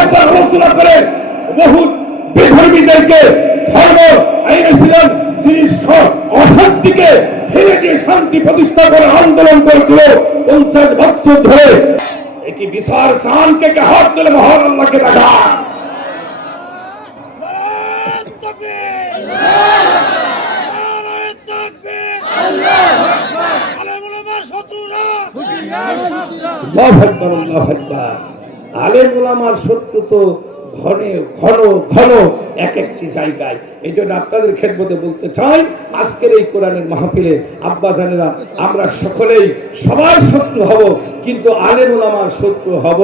একবার আলোচনা করে বহু বিধর্মীদেরকে ধর্ম আইনেছিলেন যিনি অশান্তিকে ফেলে দিয়ে শান্তি প্রতিষ্ঠা করে আন্দোলন করেছিল পঞ্চাশ বছর ধরে। এটি বিশাল চানকে হাত তুলে মহান আল্লাহকে দেখান। আল্লাহু আকবার, আল্লাহু আকবার। আলেম ওলামার শত্রু তো ঘনে ঘন ঘন এক একটি জায়গায়। এই জন্য আপনাদের খেদমতে বলতে চাই আজকের এই কোরআনের মাহফিলে আব্বা জানেরা আমরা সকলেই সবার শত্রু হব কিন্তু আলেম ওলামার শত্রু হব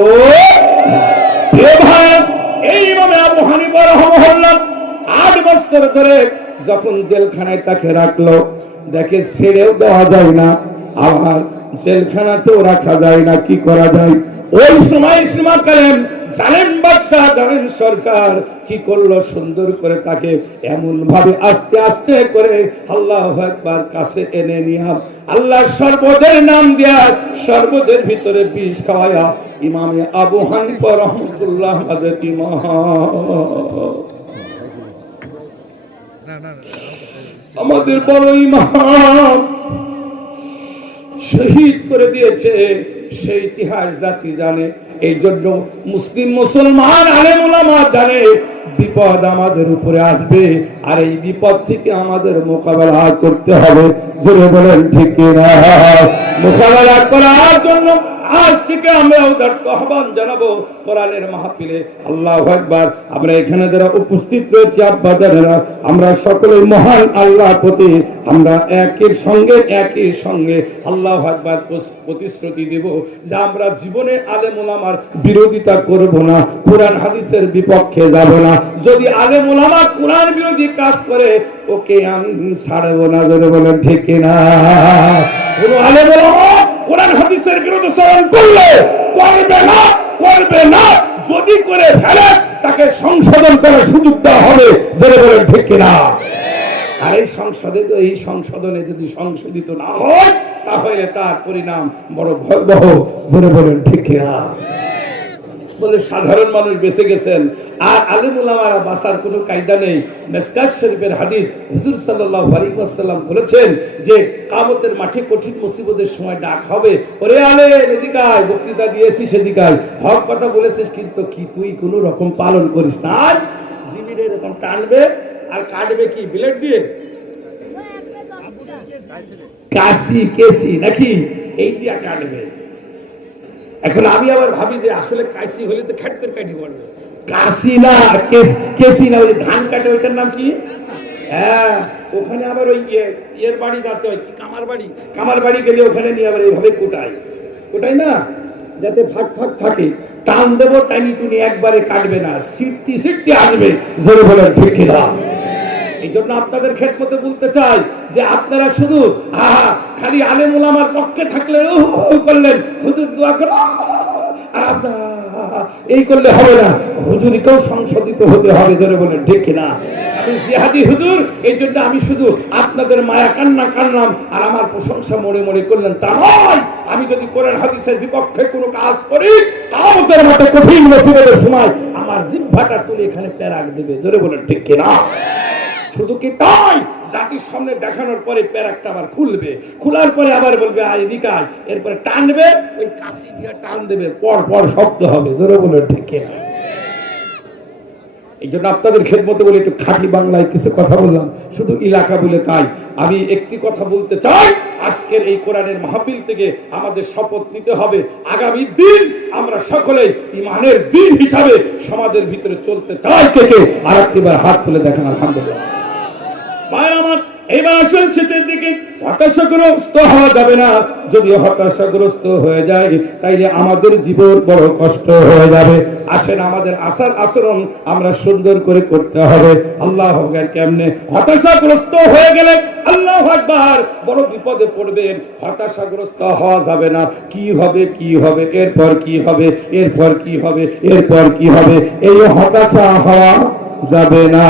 প্রিয় ভাই, এই ইমামে আবু হানিফা আট বছর ধরে যখন জেলখানায় তাকে রাখল দেখে ছেড়েও দেওয়া যায় না। আবার জেলখানাতেও রাখা যায় না, কি করা যায়? ওই সময় সীমা কালেন জানেন সরকার কি করল? সুন্দর করে তাকে এমন ভাবে আস্তে আস্তে করে আল্লাহ একবার কাছে এনে নিয়াম আল্লাহ সর্বদের নাম দেয়া সর্বদের ভিতরে বিষ খাওয়ায়া ইমামে আবু হানিফা রহমতুল্লাহ আমাদের বড় ইমাম। শহীদ করে দিয়েছে। সেই ইতিহাস জাতি জানে। এই জন্য মুসলিম মুসলমান, আলেমা জানে, বিপদ আমাদের উপরে আসবে। আর এই বিপদ থেকে আমাদের মোকাবেলা করতে হবে। জোরে বলেন, ঠিক না মোকাবেলা করার জন্য আজ থেকে আমরা উদার্ত আহ্বান জানাব কোরআনের মাহফিলে। আল্লাহ একবার আমরা এখানে যারা উপস্থিত রয়েছি আব্বা জানেরা আমরা সকলে মহান আল্লাহ প্রতি আমরা একের সঙ্গে একই সঙ্গে আল্লাহ একবার প্রতিশ্রুতি দেব যে আমরা জীবনে আলেম ওলামার বিরোধিতা করব না, কোরআন হাদিসের বিপক্ষে যাব না। যদি আলেম ওলামা কোরআন বিরোধী কাজ করে, ওকে আমি ছাড়বো না, যদি বলেন ঠিক না কোন আলেম ওলামা কোরআন হাদিসের বিরুদ্ধে চরণ করলে করবে না করবে না। যদি করে ফেলে, তাকে সংশোধন করার সুযোগ দেওয়া হবে। জেনে বলেন, ঠিক কিনা? আর এই সংসদে তো, এই সংশোধনে যদি সংশোধিত না হয়, তাহলে তার পরিণাম বড় ভয়াবহ। জেনে বলেন, ঠিক কিনা? বলে সাধারণ মানুষ বেঁচে গেছেন। আর আলিমুলামারা বাঁচার কোনো কায়দা নেই। মেসকাজ শরীফের হাদিস হুজুর সাল্লাহ আলিকাল্লাম বলেছেন যে কামতের মাঠে কঠিন মুসিবতের সময় ডাক হবে। ওরে আলে এদিকায় বক্তৃতা দিয়েছি সেদিকায়। হক কথা বলেছিস কিন্তু কি তুই কোনো রকম পালন করিস না? আর জিমিরে এরকম টানবে আর কাটবে কি বিলেট দিয়ে? কাশি কেসি নাকি? এই দিয়া কাটবে। এখন আমি আবার ভাবি যে আসলে কাশি হলে তো খাটতের কাটি পড়বে কাশি না, কেস- না, ওই ধান কাটে, ওইটার নাম কি? হ্যাঁ ওখানে আবার ওই ইয়ে- ইয়ের বাড়ি যাতে হয়, কি কামার বাড়ি? কামার বাড়ি গেলে ওখানে নিয়ে আবার এইভাবে কোটাই কোটাই না? যাতে ফাঁক ফাঁক থাকে। টান দেবো, টানি টুনি একবারে কাটবে না। সিটটি সিটটি আসবে। জোরে বলেন ঠিক কিনা এই জন্য আপনাদের খেদমতে বলতে চাই যে আপনারা শুধু খালি পক্ষে করলেন। হুজুর দোয়া করো। এই করলে হবে না। সংশোধিত হতে হবে ধরে বলেন ঠিক কিনা? আমি জিহাদি হুজুর এই জন্য আমি শুধু আপনাদের মায়া কান্না কান্নাম আর আমার প্রশংসা মনে মনে করলেন তা নয়। আমি যদি কোরআন হাদিসের বিপক্ষে কোনো কাজ করি তাওতের মতো কঠিন মুসিবতের সময় আমার জিহ্বাটা তুলে এখানে প্যারাক দেবে। ধরে বলেন, ঠিক কিনা? শুধু কি তাই? জাতির সামনে দেখানোর পরে প্যারাকটা আবার খুলবে। খোলার পরে আবার বলবে, আয় এদিকে আয়। এরপরে টানবে, ওই কাশি দিয়ে টান দেবে। পর পর শব্দ হবে, ধরে বলে, ঠিক কিনা? এই জন্য আপনাদের খেদমতে বলে একটু খাঁটি বাংলায় কিছু কথা বললাম। শুধু এলাকা বলে তাই। আমি একটি কথা বলতে চাই, আজকের এই কোরআনের মাহফিল থেকে আমাদের শপথ নিতে হবে। আগামী দিন আমরা সকলেই ইমানের দিন হিসাবে সমাজের ভিতরে চলতে চাই। কে কে? আর একটিবার হাত তুলে দেখেন, আলহামদুলিল্লাহ। হতাশাগ্রস্ত হওয়া যাবে না। আমরা সুন্দর করে করতে হবে। আল্লাহ কেমনে হতাশাগ্রস্ত হয়ে গেলে আল্লাহ বড় বিপদে পড়বেন, হতাশাগ্রস্ত হওয়া যাবে না। কি হবে কি হবে, এরপর কি হবে, এরপর কি হবে, এরপর কি হবে, এই হতাশা হওয়া যাবে না।